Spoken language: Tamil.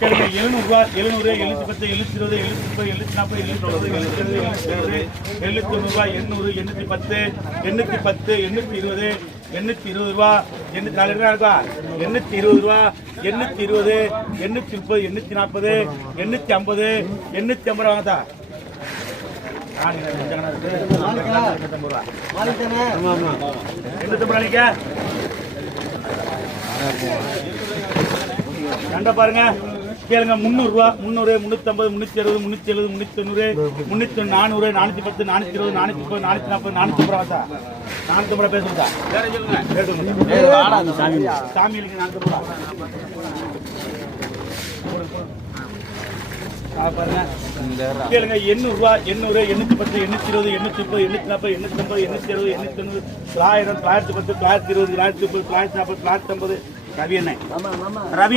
சரிங்க எழுநூறுவா எழுநூறு எழுநூற்றி பத்து எழுநூத்தி இருபது எழுநூத்தி முப்பது எழுநூத்தி நாற்பது எழுநூற்றி தொண்ணூறு எழுநூத்தி எழுபது எழுநூத்தி தொண்ணூறுவா எண்ணூறு எண்ணூற்றி பத்து எண்ணூற்றி பத்து எண்ணூற்றி இருபது எண்ணூற்றி இருபது ரூபா எண்ணூற்றி நாலு ரூபா இருக்கா எண்ணூற்றி இருபது ரூபா எண்ணூற்றி இருபது எண்ணூற்றி முப்பது எண்ணூற்றி நாற்பது எண்ணூற்றி ஐம்பது எண்ணூற்றி ஐம்பது ரூபா வாங்கத்தா எண்ணூத்தம்பது பாருங்க. கேளுங்க முந்நூறுரூவா முந்நூறு முந்நூற்றம்பது முந்நூற்றி அறுபது முந்நூற்றி எழுபது முந்நூற்றி தொண்ணூறு முந்நூற்றி நானூறு நானூற்றி பத்து நானூற்றி இருபது நானூற்றி முப்பது நானூற்றி நாற்பது நானூற்றி ஐம்பது ரூபா தான் நானூற்றி ஐம்பது பேசுங்க சாமி சாமி இல்லைங்க நானூற்றி ரூபா. பாருங்க. கேளுங்க எண்ணூறுரூவா எண்ணூறு எண்ணூற்றி பத்து எண்ணூற்றி இருபது எண்ணூற்றி முப்பது எண்ணூற்றி நாற்பது எண்ணூற்றி ஐம்பது எண்ணூற்றி அறுபது எண்ணூற்றி தொண்ணூறு தொள்ளாயிரம் தொள்ளாயிரத்தி பத்து தொள்ளாயிரத்தி இருபது தொள்ளாயிரத்தி முப்பது தொள்ளாயிரத்தி நாற்பது தொள்ளாயிரத்தி ஐம்பது. ரவி என்ன ரவி